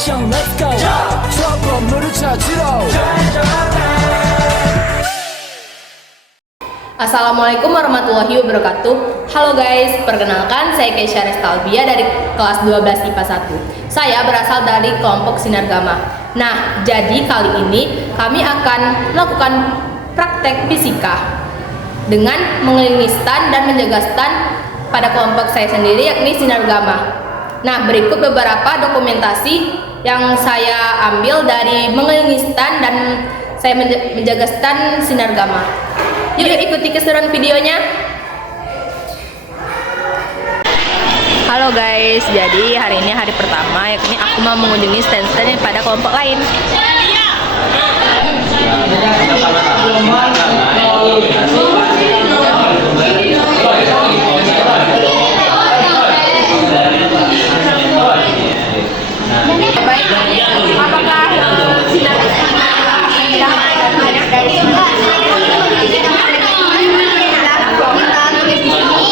액션 let's go 저 건물을 찾으러 Assalamualaikum warahmatullahi wabarakatuh. Halo guys, perkenalkan saya Keisha Restalbia dari kelas 12 IPA 1. Saya berasal dari kelompok Sinargama. Nah, jadi kali ini kami akan melakukan praktek fisika dengan mengelilingi stand dan menjaga stand pada kelompok saya sendiri yakni Sinargama. Nah, berikut beberapa dokumentasi yang saya ambil dari mengelilingi stand dan saya menjaga stand Sinargama. Yuk ikuti keseruan videonya. Halo guys, jadi hari ini hari pertama yakni aku mau mengunjungi stand-stand pada kelompok lain.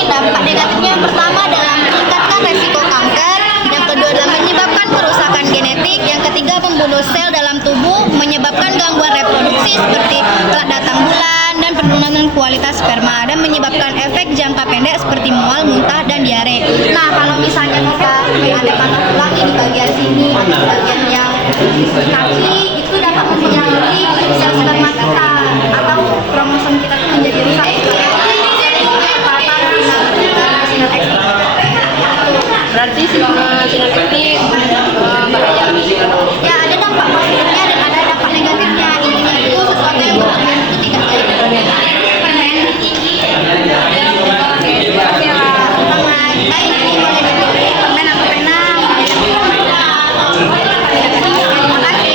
Dampak negatifnya yang pertama adalah meningkatkan resiko kanker, yang kedua adalah menyebabkan kerusakan genetik, yang ketiga membunuh sel dalam tubuh, menyebabkan gangguan reproduksi seperti telat datang bulan dan penurunan kualitas sperma, dan menyebabkan efek jangka pendek seperti mual, muntah, dan diare. Nah, kalau misalnya kita ada patah tulang di bagian sini, bagian yang kaki itu dapat mempengaruhi sel sperma kita atau kromosom kita tuh menjadi rusak. Berarti sinar aktif bahaya. Ya, ada dampak positifnya dan ada dampak negatifnya. Intinya itu sesuatu yang berlebihan itu tidak baik. Permen. Baik, ini boleh dipilih permen atau pena. Terima kasih.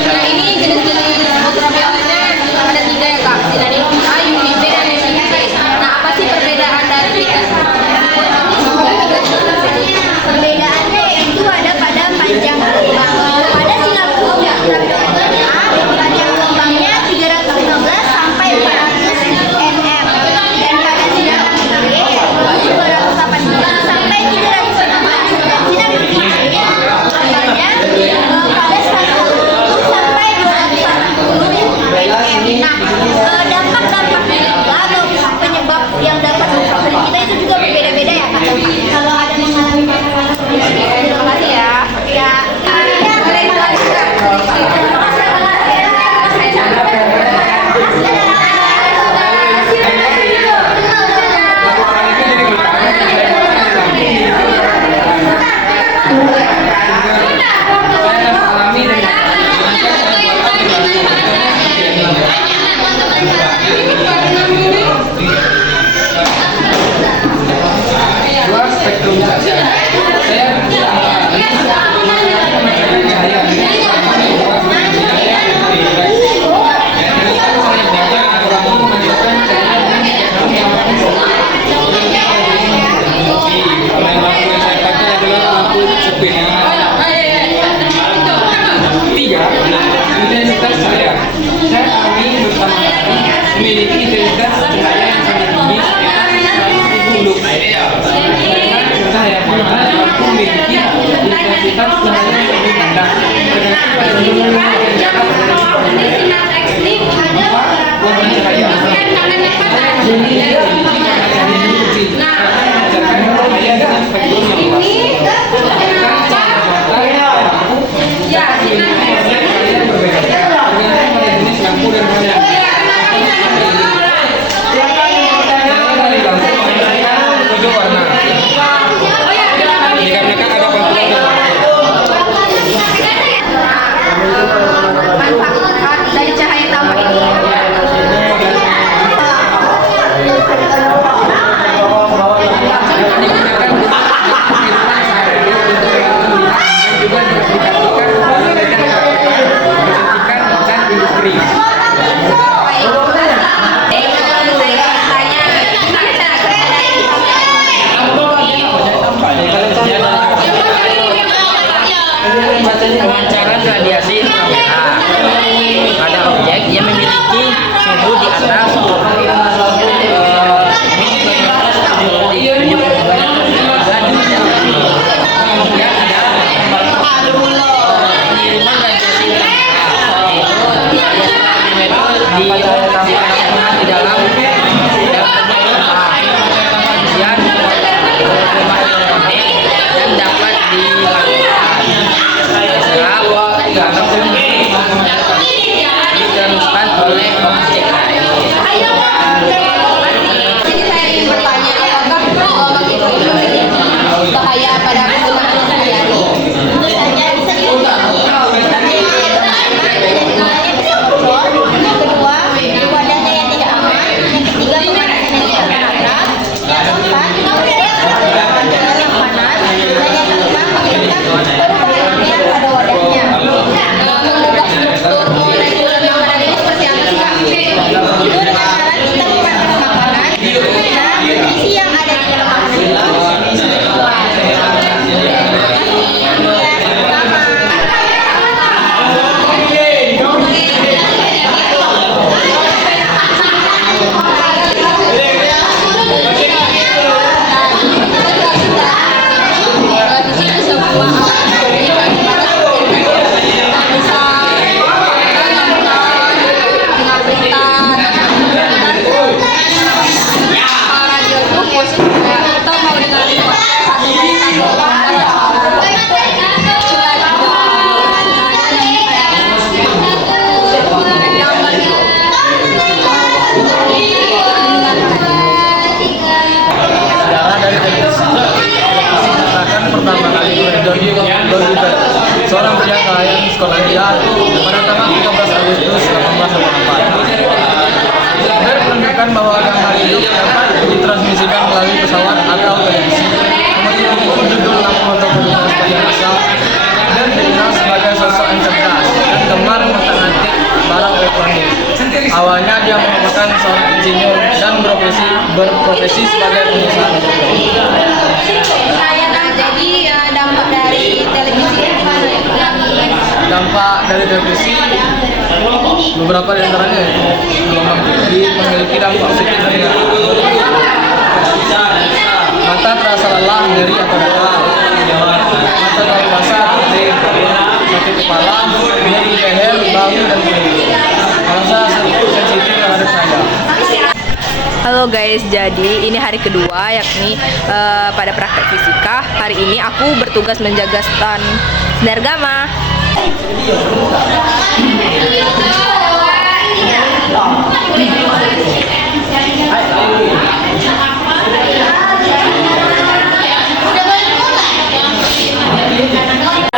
Nah, ini jenis-jenis ultravioletnya ada 3 ya kak. Sinarium A, UVB, dan UVC. Nah, apa sih perbedaan dari Perbedaan bahwa pertama kali John seorang pria kaya Skotlandia pada tanggal 13 Agustus 1884. Dan menunjukkan bahwa gambar itu dapat ditransmisikan melalui pesawat atau televisi. Kemudian judul nama untuk penduduk biasa dan dikenal sebagai sosok yang cerdas dan gemar mengotak-atik barang elektronik. Awalnya dia merupakan seorang insinyur dan berprofesi sebagai pengusaha. Jadi dampak dari televisi itu gimana ya? Dampak dari televisi beberapa di antaranya yaitu gelombang tinggi memiliki dampak positif dan negatif. Mata terasa lelah, nyeri atau gatal. Mata terlalu basah, sakit kepala, nyeri leher, bahu dan kulit. Merasa sensitif terhadap cahaya. Halo guys, jadi ini hari kedua yakni pada praktek fisika. Hari ini aku bertugas menjaga stand Sinergama.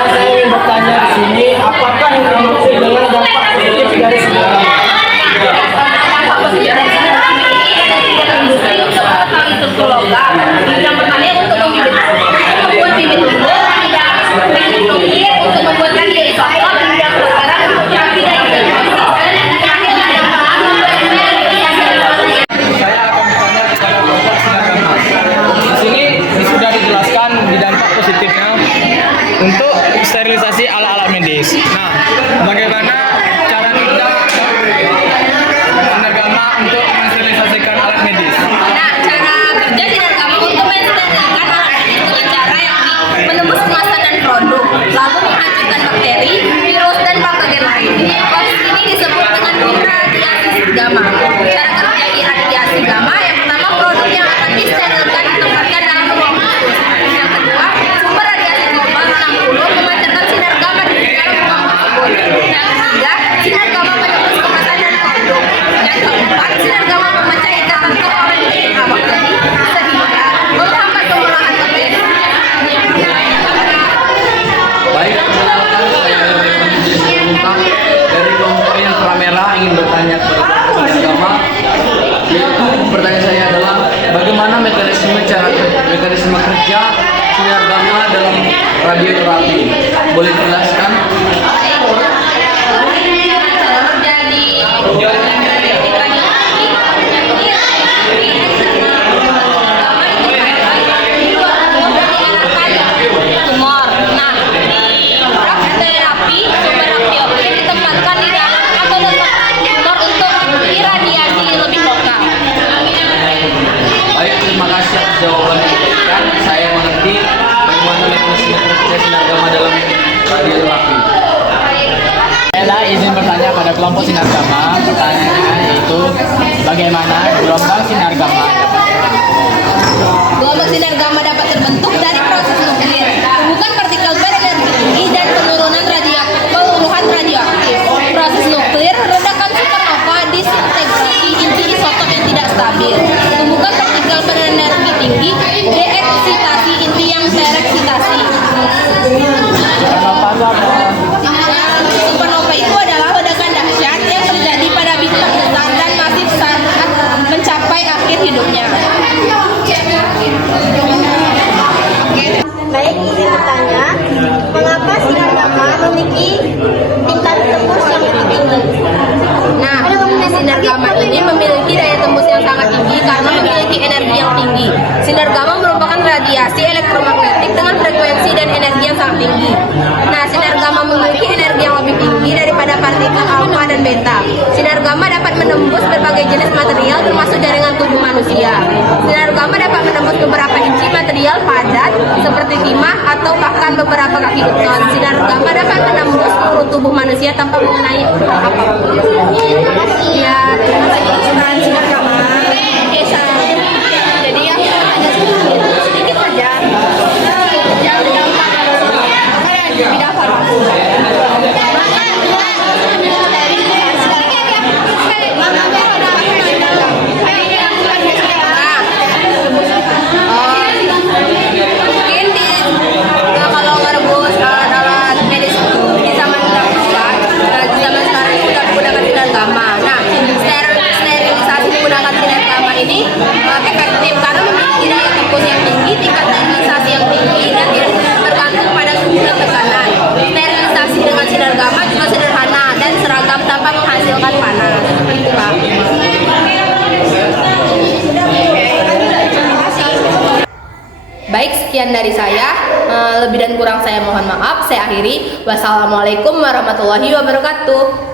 Saya ingin bertanya di sini, apakah yang dimaksud dengan dampak positif dari sinergama? Industri untuk mengetahui struktur logam, bidang pertanian untuk membuat bibit unggul, teknik nuklir untuk membuat radioisotop, bidang kedokteran untuk terapi dan Saya akan bertanya kepada kelompok Sinergama. Di sini sudah dijelaskan di dampak positifnya untuk sterilisasi alat-alat medis. Nah, bagaimana cara kita Sinergama untuk mensterilisasikan alat medis? Nah, cara kerja Sinergama untuk mensterilkan alat medis dengan cara yakni menembus kemasan dan produk, lalu menghancurkan bakteri, virus dan patogen lain. Proses ini disebut dengan iradiasi gamma. Cara kerja iradiasi gamma yang pertama, produk yang akan disterilkan ditempatkan dalam ruang khusus. Yang kedua, sumber radiasi global 60 memancarkan sinar gamma di dalam ruang tersebut. Yang ketiga, sinar gamma menembus kemasan dan produk. Yang keempat, sinar gamma memecah ikatan kovalent DNA bakteri sehingga menghambat pengolahan bakteri. Baik, perkenalkan saya Ungkap dari kelompok yang merah ingin bertanya kepada kelompok Sinergama. Yaitu pertanyaan saya adalah bagaimana mekanisme kerja Sinergama dalam radioterapi? Boleh dijelaskan? Tumor. Nah, di terapi sumber radioaktif ditempatkan di dalam atau dekat tumor untuk iradiasi lebih lokal. Baik, terima kasih atas jawabannya. Dan saya mengerti bagaimana mekanisme kerja Sinergama dalam radioterapi. Saya izin bertanya pada kelompok Sinergama. Pertanyaannya yaitu bagaimana gelombang Sinergama Gelombang sinar gamma dapat terbentuk dari proses nuklir, tumbukan partikel berenergi tinggi dan penurunan peluruhan radioaktif. Proses nuklir, ledakan supernova, disintegrasi inti isotop yang tidak stabil, tumbukan partikel berenergi tinggi, deeksitasi inti yang tereksitasi. Supernova itu adalah ledakan dahsyat yang terjadi pada bintang besar dan masif saat mencapai akhir hidupnya. Baik, izin bertanya, mengapa Sinergama memiliki tingkat tembus yang lebih tinggi? Nah, sinar gamma ini memiliki daya tembus yang sangat tinggi karena memiliki energi yang tinggi. Sinar gamma merupakan radiasi elektromagnetik dengan frekuensi dan energi yang sangat tinggi. Nah, sinar gamma memiliki energi yang lebih tinggi daripada partikel alfa dan beta. Sinar gamma dapat menembus berbagai jenis material termasuk jaringan tubuh manusia. Sinar gamma dapat menembus beberapa inci material padat seperti timah atau bahkan dengan beberapa kaki beton, sinar gamma dapat menembus seluruh tubuh manusia tanpa mengenai apapun. Ya, terima kasih sinar gamma. Oke, jadi aku hanya sedikit saja yang berdampak di bidang farmasi. Kalau merebus alat medis di zaman dahulu, di zaman sekarang ini sudah menggunakan sinar gamma. Nah, sterilisasi menggunakan sinar gamma ini efektif karena memiliki daya tembus yang tinggi, tingkat sterilisasi yang tinggi, dan tidak tergantung pada suhu dan tekanan. Sterilisasi dengan sinar gamma juga sederhana dan seragam tanpa menghasilkan panas. Itu, Pak. Baik, sekian dari saya. Lebih dan kurang saya mohon maaf. Saya akhiri. Wassalamualaikum warahmatullahi wabarakatuh.